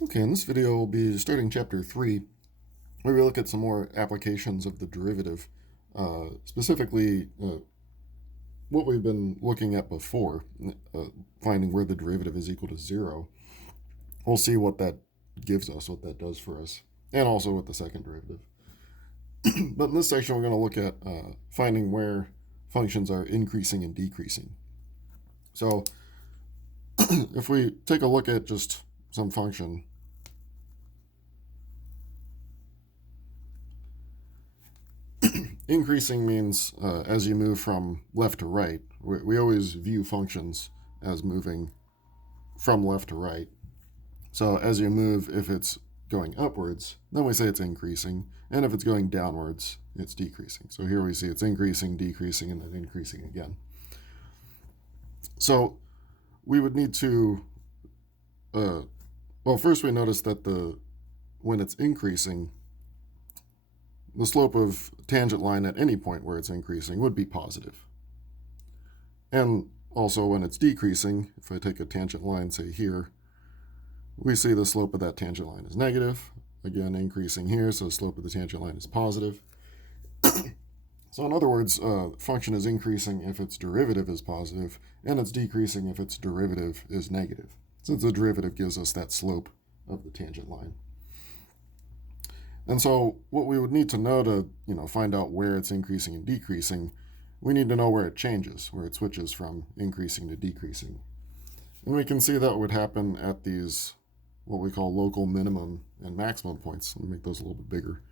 Okay, in this video we'll be starting chapter 3, where we look at some more applications of the derivative, specifically what we've been looking at before, finding where the derivative is equal to 0. We'll see what that gives us, what that does for us, and also with the second derivative. But in this section we're going to look at finding where functions are increasing and decreasing. So if we take a look at just some function, increasing means as you move from left to right. We always view functions as moving from left to right. So as you move, if it's going upwards, then we say it's increasing. And if it's going downwards, it's decreasing. So here we see it's increasing, decreasing, and then increasing again. So we would need to, well, first we notice that when it's increasing, the slope of tangent line at any point where it's increasing would be positive. And also when it's decreasing, if I take a tangent line, say here, we see the slope of that tangent line is negative. Again, increasing here, so the slope of the tangent line is positive. So in other words, function is increasing if its derivative is positive, and it's decreasing if its derivative is negative, since the derivative gives us that slope of the tangent line. And so what we would need to know to find out where it's increasing and decreasing, we need to know where it changes, where it switches from increasing to decreasing. And we can see that would happen at these, what we call local minimum and maximum points. Let me make those a little bit bigger.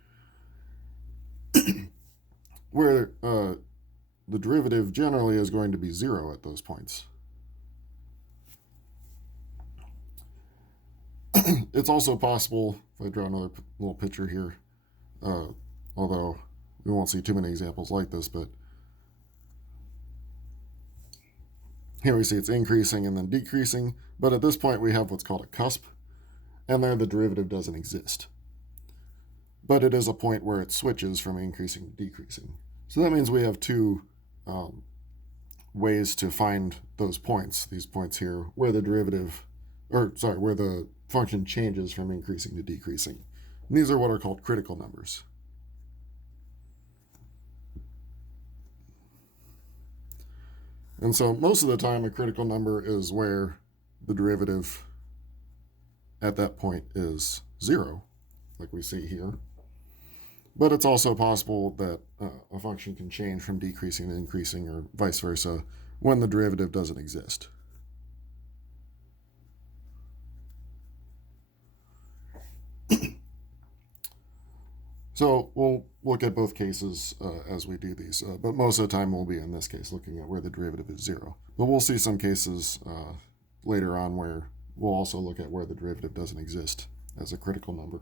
Where the derivative generally is going to be 0 at those points. It's also possible, if I draw another little picture here, although we won't see too many examples like this, but here we see it's increasing and then decreasing, but at this point we have what's called a cusp, and there the derivative doesn't exist. But it is a point where it switches from increasing to decreasing. So that means we have two ways to find those points, these points here, where the derivative, where the function changes from increasing to decreasing. And these are what are called critical numbers. And so most of the time a critical number is where the derivative at that point is 0, like we see here. But it's also possible that a function can change from decreasing to increasing or vice versa when the derivative doesn't exist. So we'll look at both cases as we do these, but most of the time we'll be in this case looking at where the derivative is 0. But we'll see some cases later on where we'll also look at where the derivative doesn't exist as a critical number.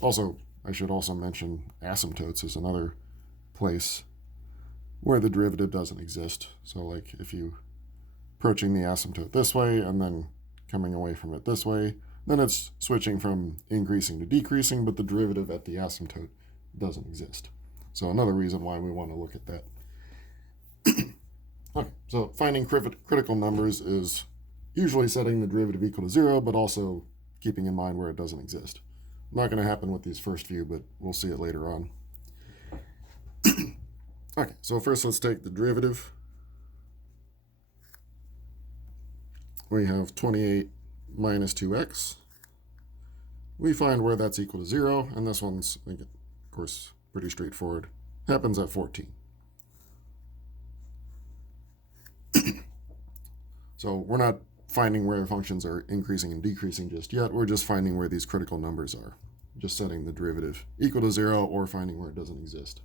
Also, I should also mention asymptotes is another place where the derivative doesn't exist. So like if you approaching the asymptote this way and then coming away from it this way, then it's switching from increasing to decreasing, but the derivative at the asymptote doesn't exist. So another reason why we want to look at that. Okay, so finding critical numbers is usually setting the derivative equal to 0, but also keeping in mind where it doesn't exist. Not going to happen with these first few, but we'll see it later on. Okay, so first let's take the derivative. We have 28 minus 2x. We find where that's equal to 0, and this one's, of course, pretty straightforward. Happens at 14. So we're not finding where functions are increasing and decreasing just yet. We're just finding where these critical numbers are. Just setting the derivative equal to 0 or finding where it doesn't exist.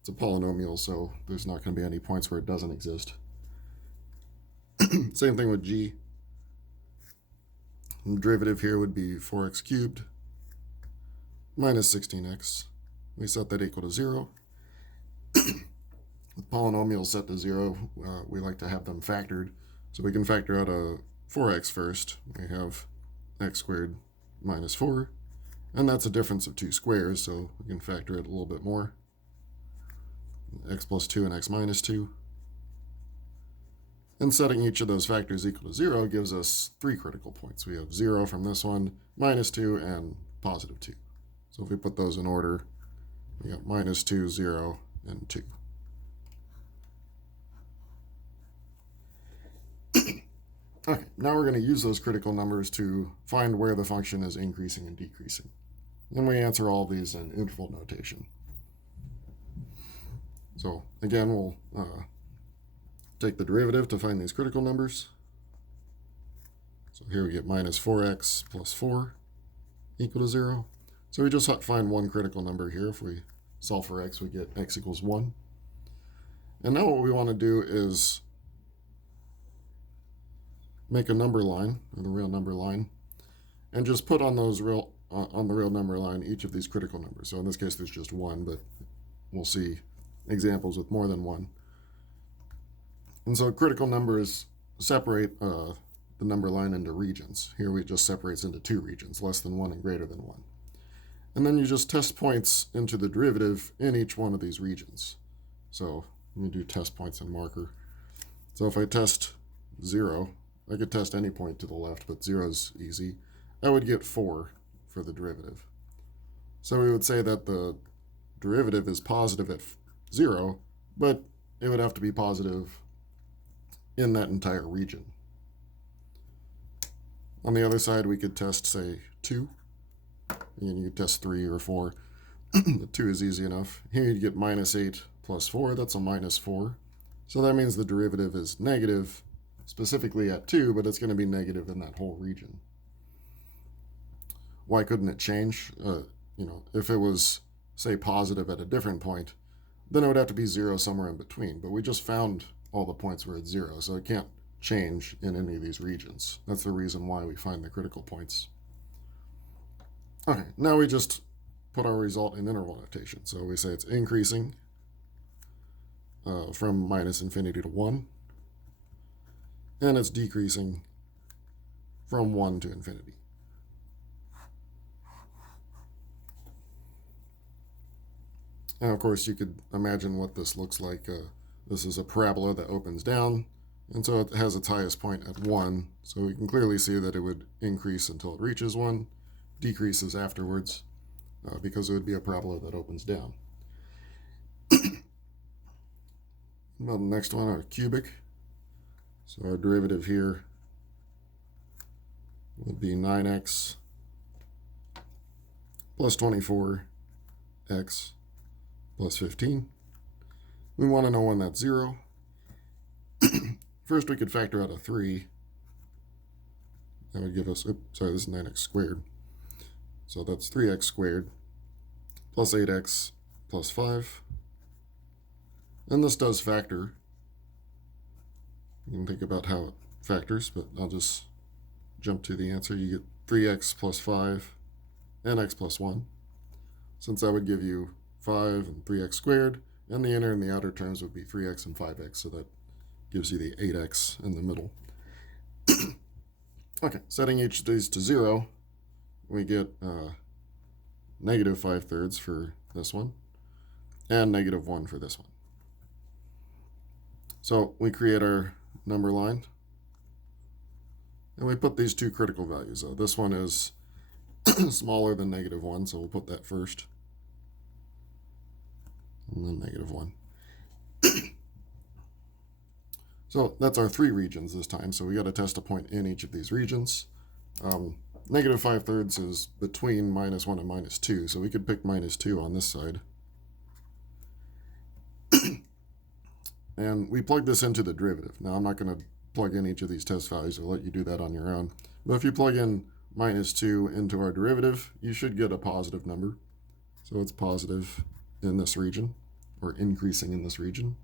It's a polynomial, so there's not going to be any points where it doesn't exist. Same thing with g. The derivative here would be 4x cubed minus 16x. We set that equal to 0. With polynomials set to 0, we like to have them factored. So we can factor out a 4x first. We have x squared minus 4. And that's a difference of 2 squares, so we can factor it a little bit more. X plus 2 and x minus 2. And setting each of those factors equal to 0 gives us 3 critical points. We have 0 from this one, -2, and +2. So if we put those in order, we got -2, 0, and 2. Okay, now we're going to use those critical numbers to find where the function is increasing and decreasing. And we answer all of these in interval notation. So again, we'll take the derivative to find these critical numbers. So here we get -4x plus 4 equal to 0. So we just have to find one critical number here. If we solve for x, we get x equals 1. And now what we want to do is make a number line, or the real number line, and just put on those on the real number line each of these critical numbers. So in this case, there's just one, but we'll see examples with more than one. And so critical numbers separate the number line into regions. Here it just separates into 2 regions, less than 1 and greater than 1. And then you just test points into the derivative in each one of these regions. So let me do test points and marker. So if I test 0, I could test any point to the left, but 0 is easy. I would get 4 for the derivative. So we would say that the derivative is positive at 0, but it would have to be positive in that entire region. On the other side, we could test, say, 2. And you could test 3 or 4. The 2 is easy enough. Here you'd get -8 plus 4. That's a -4. So that means the derivative is negative, specifically at 2, but it's going to be negative in that whole region. Why couldn't it change? If it was, say, positive at a different point, then it would have to be 0 somewhere in between. But we just found all the points where it's 0, so it can't change in any of these regions. That's the reason why we find the critical points. Okay, now we just put our result in interval notation. So we say it's increasing from -infinity to 1, and it's decreasing from 1 to infinity. And of course, you could imagine what this looks like. This is a parabola that opens down, and so it has its highest point at 1. So we can clearly see that it would increase until it reaches 1, decreases afterwards, because it would be a parabola that opens down. Well, the next one, our cubic. So our derivative here would be 9x plus 24x plus 15. We want to know when that's 0. First, we could factor out a 3. That would give us, this is 9x squared. So that's 3x squared plus 8x plus 5. And this does factor. You can think about how it factors, but I'll just jump to the answer. You get 3x plus 5 and x plus 1. Since that would give you 5 and 3x squared, and the inner and the outer terms would be 3x and 5x, so that gives you the 8x in the middle. Okay, setting each of these to 0, we get -5/3 for this one, and -1 for this one. So we create our number line, and we put these 2 critical values. This one is smaller than -1, so we'll put that first, and then -1. So that's our 3 regions this time, so we got to test a point in each of these regions. -5/3 is between -1 and -2, so we could pick -2 on this side. And we plug this into the derivative. Now I'm not going to plug in each of these test values. I'll let you do that on your own. But if you plug in -2 into our derivative, you should get a positive number. So it's positive in this region, or increasing in this region.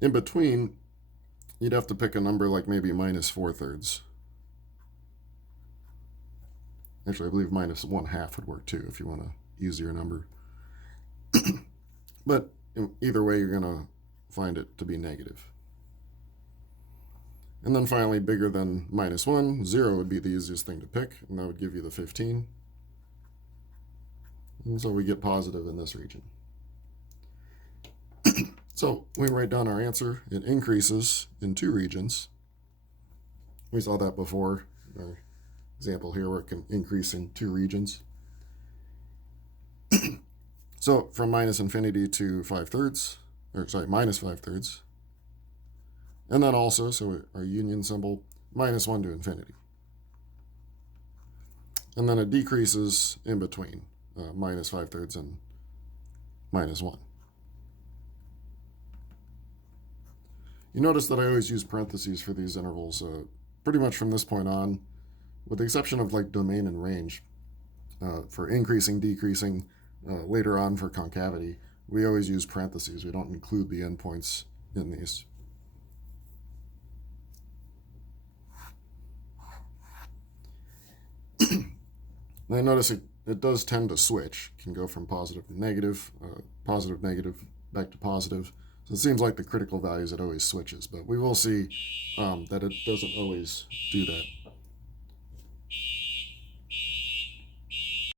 In between, you'd have to pick a number like maybe -4/3. Actually, I believe -1/2 would work too if you want an easier number. But either way, you're going to find it to be negative. And then finally, bigger than -1, 0 would be the easiest thing to pick, and that would give you the 15. And so we get positive in this region. So we write down our answer. It increases in 2 regions. We saw that before. Our example here where it can increase in 2 regions. So from minus infinity to 5/3, or sorry, minus 5/3. And then also, so our union symbol, minus 1 to infinity. And then it decreases in between, minus 5/3 and minus 1. You notice that I always use parentheses for these intervals pretty much from this point on, with the exception of like domain and range. For increasing, decreasing, later on for concavity, we always use parentheses. We don't include the endpoints in these. Now notice it does tend to switch. It can go from positive to negative, positive, negative, back to positive. So it seems like the critical values, it always switches, but we will see that it doesn't always do that.